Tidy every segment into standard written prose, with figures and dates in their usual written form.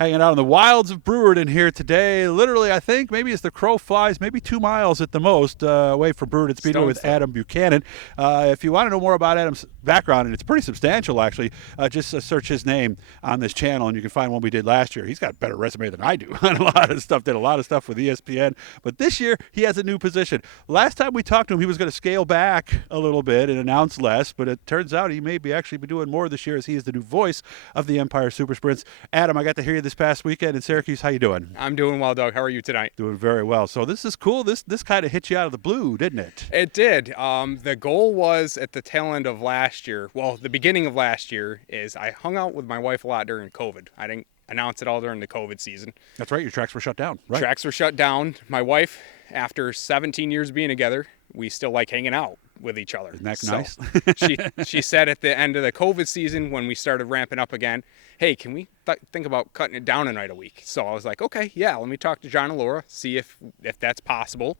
hanging out in the wilds of Brewerton here today. Literally, I think, maybe as the crow flies, maybe 2 miles at the most away from Brewerton Speedway with Adam Buchanan. If you want to know more about Adam's background, and it's pretty substantial, actually, just search his name on this channel, and you can find one we did last year. He's got a better resume than I do on a lot of stuff, did a lot of stuff with ESPN, but this year he has a new position. Last time we talked to him, he was going to scale back a little bit and announce less, but it turns out he may be actually be doing more this year as he is the new voice of the Empire Super Sprints. Adam, I got to hear you this past weekend in Syracuse. How you doing? I'm doing well, Doug. How are you tonight? Doing very well. So this is cool. This kind of hit you out of the blue, didn't it? It did. The goal was at the tail end of last year, well, the beginning of last year, is I hung out with my wife a lot during COVID. I didn't announce it all during the COVID season. That's right. Your tracks were shut down. Right. Tracks were shut down. My wife, after 17 years being together, we still like hanging out with each other. Isn't that nice? she said at the end of the COVID season when we started ramping up again, hey, can we think about cutting it down a night a week? So I was like, okay, yeah, let me talk to John and Laura, see if that's possible.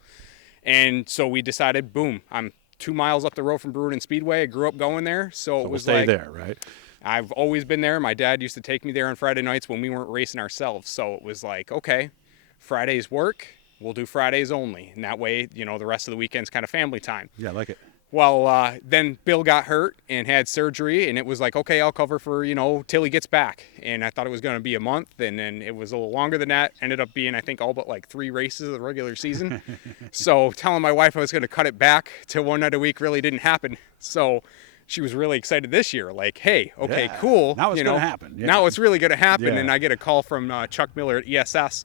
And so we decided, boom, I'm 2 miles up the road from Brewerton Speedway. I grew up going there, so it was we'll stay there, right? I've always been there. My dad used to take me there on Friday nights when we weren't racing ourselves. So it was like, okay, Fridays work, we'll do Fridays only. And that way, the rest of the weekend's kind of family time. Yeah, I like it. Well, then Bill got hurt and had surgery, and it was like, okay, I'll cover for, till he gets back. And I thought it was going to be a month, and then it was a little longer than that. Ended up being, I think, all but like 3 races of the regular season. So telling my wife I was going to cut it back to 1 night a week really didn't happen. So she was really excited this year, like, hey, okay, yeah, cool. Now it's going to happen. Yeah. Now it's really going to happen. Yeah. And I get a call from Chuck Miller at ESS.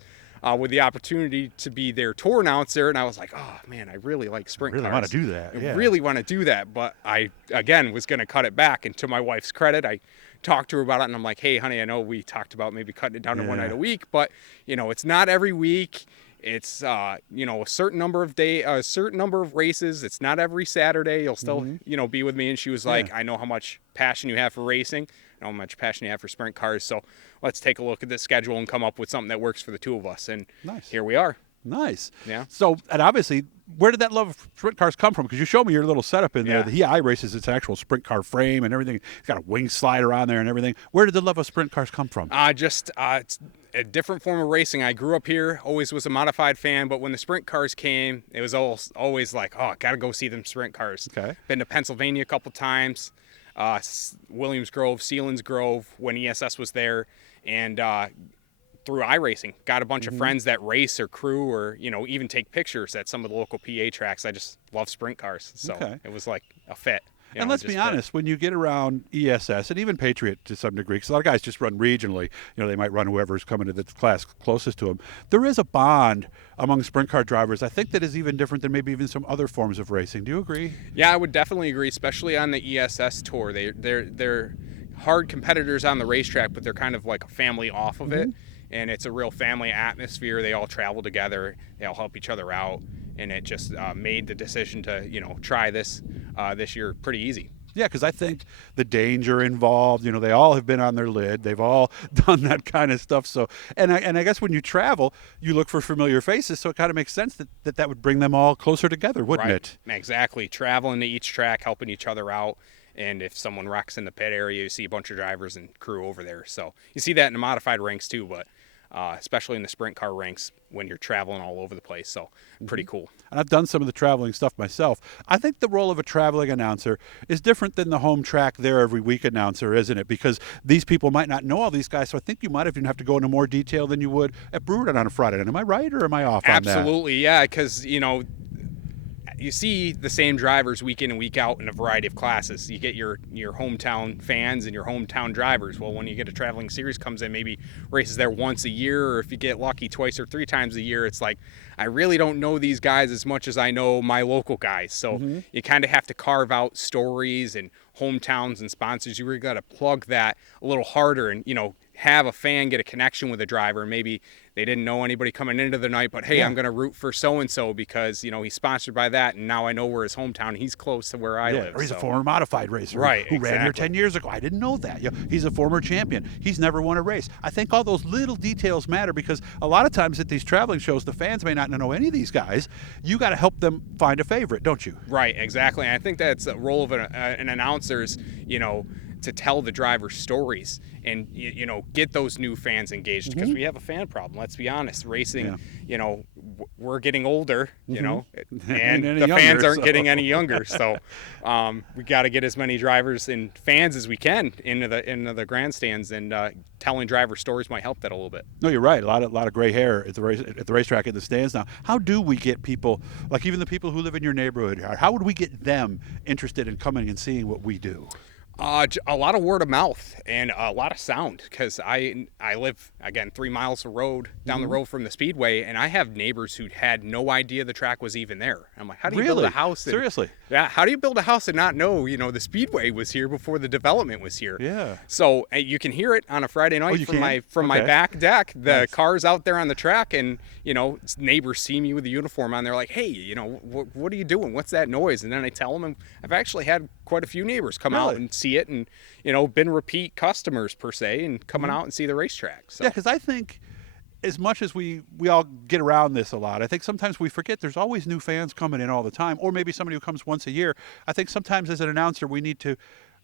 With the opportunity to be their tour announcer, and I was like, oh man, I really like sprint cars. I really want to do that. I really want to do that, but I, again, was going to cut it back. And to my wife's credit, I talked to her about it, and I'm like, hey, honey, I know we talked about maybe cutting it down to 1 night a week, but, it's not every week. It's, a certain number of a certain number of races. It's not every Saturday. You'll still, be with me. And she was like, I know how much passion you have for racing. I know how much passion you have for sprint cars. So let's take a look at this schedule and come up with something that works for the two of us. And Here we are. Nice. Yeah. So, and obviously, where did that love of sprint cars come from? Because you showed me your little setup in there. The iRaces its actual sprint car frame and everything. It's got a wing slider on there and everything. Where did the love of sprint cars come from? It's a different form of racing. I grew up here, always was a modified fan, but when the sprint cars came, it was always like, oh, got to go see them sprint cars. Okay. Been to Pennsylvania a couple times, Williams Grove, Sealands Grove, when ESS was there, and through iRacing, got a bunch of friends that race or crew or, even take pictures at some of the local PA tracks. I just love sprint cars. So It was like a fit. And let's be honest, when you get around ESS and even Patriot to some degree, because a lot of guys just run regionally, they might run whoever's coming to the class closest to them. There is a bond among sprint car drivers, I think, that is even different than maybe even some other forms of racing. Do you agree? Yeah, I would definitely agree, especially on the ESS tour. They're hard competitors on the racetrack, but they're kind of like a family off of it. And it's a real family atmosphere. They all travel together. They all help each other out. And it just made the decision to, try this year pretty easy. Yeah, because I think the danger involved, they all have been on their lid. They've all done that kind of stuff. So, and I guess when you travel, you look for familiar faces. So it kind of makes sense that would bring them all closer together, wouldn't it? Exactly. Traveling to each track, helping each other out. And if someone wrecks in the pit area, you see a bunch of drivers and crew over there. So you see that in the modified ranks too, but especially in the sprint car ranks when you're traveling all over the place. So pretty cool. And I've done some of the traveling stuff myself. I think the role of a traveling announcer is different than the home track there every week announcer, isn't it? Because these people might not know all these guys. So I think you might even have to go into more detail than you would at Brewerton on a Friday night. Am I right or am I off on that? Absolutely, yeah, because, you see the same drivers week in and week out in a variety of classes. You get your hometown fans and your hometown drivers. Well, when you get a traveling series comes in, maybe races there once a year, or if you get lucky twice or 3 times a year, it's like, I really don't know these guys as much as I know my local guys. So you kind of have to carve out stories and hometowns and sponsors. You really got to plug that a little harder and, have a fan get a connection with a driver. Maybe they didn't know anybody coming into the night, but hey, I'm going to root for so-and-so because, he's sponsored by that, and now I know where his hometown, he's close to where I live. Or he's a former modified racer who ran here 10 years ago. I didn't know that. He's a former champion. He's never won a race. I think all those little details matter because a lot of times at these traveling shows, the fans may not know any of these guys. You got to help them find a favorite, don't you? Right, exactly. And I think that's the role of an announcer's, to tell the drivers stories and you know, get those new fans engaged, because we have a fan problem. Let's be honest, racing, you know, we're getting older, you know, and the fans aren't getting any younger. So we got to get as many drivers and fans as we can into the grandstands, and telling driver stories might help that a little bit. No, you're right. A lot of gray hair at the racetrack in the stands now. How do we get people, like even the people who live in your neighborhood, how would we get them interested in coming and seeing what we do? A lot of word of mouth and a lot of sound, because I live, again, 3 miles of road down the road from the speedway, and I have neighbors who had no idea the track was even there. I'm like, how do you build a house? Seriously? Yeah, how do you build a house and not know, you know, the speedway was here before the development was here? Yeah. So you can hear it on a Friday night from my back deck. The cars out there on the track, and you know, neighbors see me with a uniform on. They're like, hey, you know, what are you doing? What's that noise? And then I tell them, and I've actually had quite a few neighbors come out and see it, and you know, been repeat customers per se, and coming out and see the racetrack. So. Yeah, because I think as much as we all get around this a lot, I think sometimes we forget there's always new fans coming in all the time, or maybe somebody who comes once a year. I think sometimes as an announcer we need to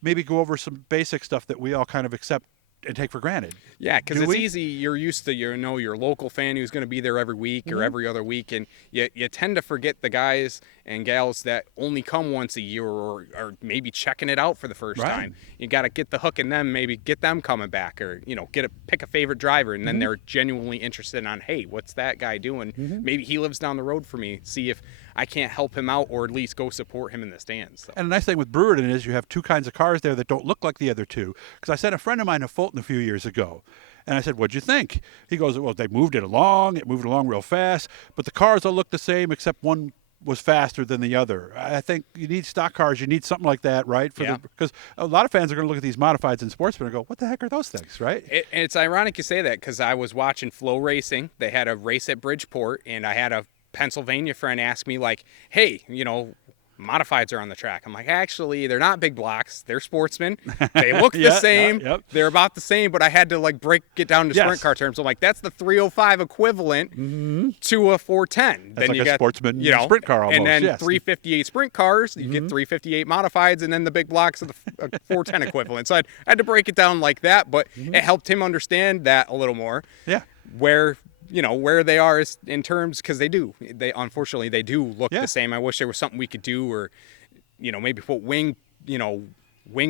maybe go over some basic stuff that we all kind of accept and take for granted. Yeah, because it's easy. You're used to your local fan who's going to be there every week or every other week, and you tend to forget the guys and gals that only come once a year, or maybe checking it out for the first time. You got to get the hook in them, maybe get them coming back, or you know, pick a favorite driver, and then they're genuinely interested on, hey, what's that guy doing? Maybe he lives down the road for me. See if I can't help him out, or at least go support him in the stands. So. And the nice thing with Brewerton is you have two kinds of cars there that don't look like the other two. Because I sent a friend of mine to Fulton a few years ago, and I said, what'd you think? He goes, well, they moved it along. It moved along real fast, but the cars all look the same except one was faster than the other. I think you need stock cars. You need something like that, right? Because a lot of fans are going to look at these modifieds and sportsmen and go, what the heck are those things, right? It's ironic you say that, because I was watching Flow Racing. They had a race at Bridgeport, and I had a Pennsylvania friend ask me, like, hey, you know, modifieds are on the track. I'm like, actually, they're not big blocks. They're sportsmen. They look the same. They're about the same, but I had to like break it down to sprint car terms. I'm like, that's the 305 equivalent to a 410. That's then like you a got sportsman you know, sprint car almost. And then 358 sprint cars, you get 358 modifieds, and then the big blocks of the 410 equivalent. So I had to break it down like that, but it helped him understand that a little more. Yeah. Where they are is in terms, because they unfortunately they do look the same. I wish there was something we could do, or you know, maybe put wing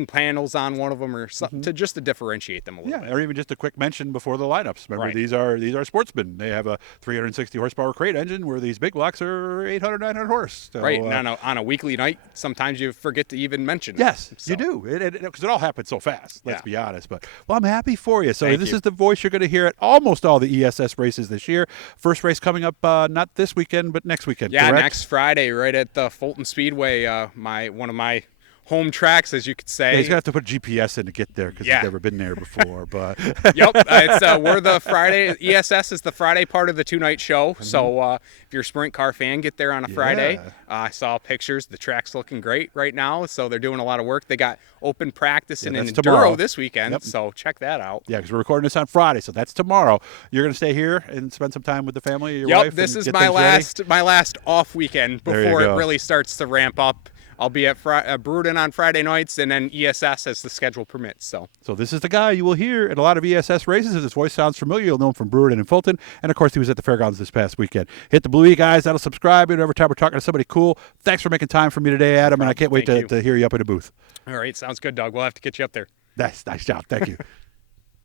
panels on one of them, or something to differentiate them a little bit. Or even just a quick mention before the lineups. Remember, these are sportsmen. They have a 360 horsepower crate engine, where these big blocks are 800, 900 horse. So, on a weekly night, sometimes you forget to even mention it. Yes, you do, because it all happens so fast. Let's be honest. But I'm happy for you. So Thank this you. is the voice you're going to hear at almost all the ESS races this year. First race coming up not this weekend, but next weekend. Yeah, correct? next Friday, right at the Fulton Speedway. One of my home tracks, as you could say. Yeah, he's gonna have to put GPS in to get there, because he's never been there before. But we're the Friday. ESS is the Friday part of the 2-night show. So if you're a sprint car fan, get there on a Friday. I saw pictures. The track's looking great right now. So they're doing a lot of work. They got open practice and an enduro tomorrow. this weekend. So check that out. Yeah, because we're recording this on Friday, so that's tomorrow. You're gonna stay here and spend some time with the family, your wife. This and is get my things ready? last off weekend before it really starts to ramp up. I'll be at Brewerton on Friday nights, and then ESS as the schedule permits. So this is the guy you will hear at a lot of ESS races. If his voice sounds familiar, you'll know him from Brewerton and Fulton. And, of course, he was at the Fairgrounds this past weekend. Hit the Blue E, guys. That'll subscribe. And every time we're talking to somebody cool, thanks for making time for me today, Adam, and I can't wait to hear you up in the booth. All right. Sounds good, Doug. We'll have to get you up there. Nice job. Thank you.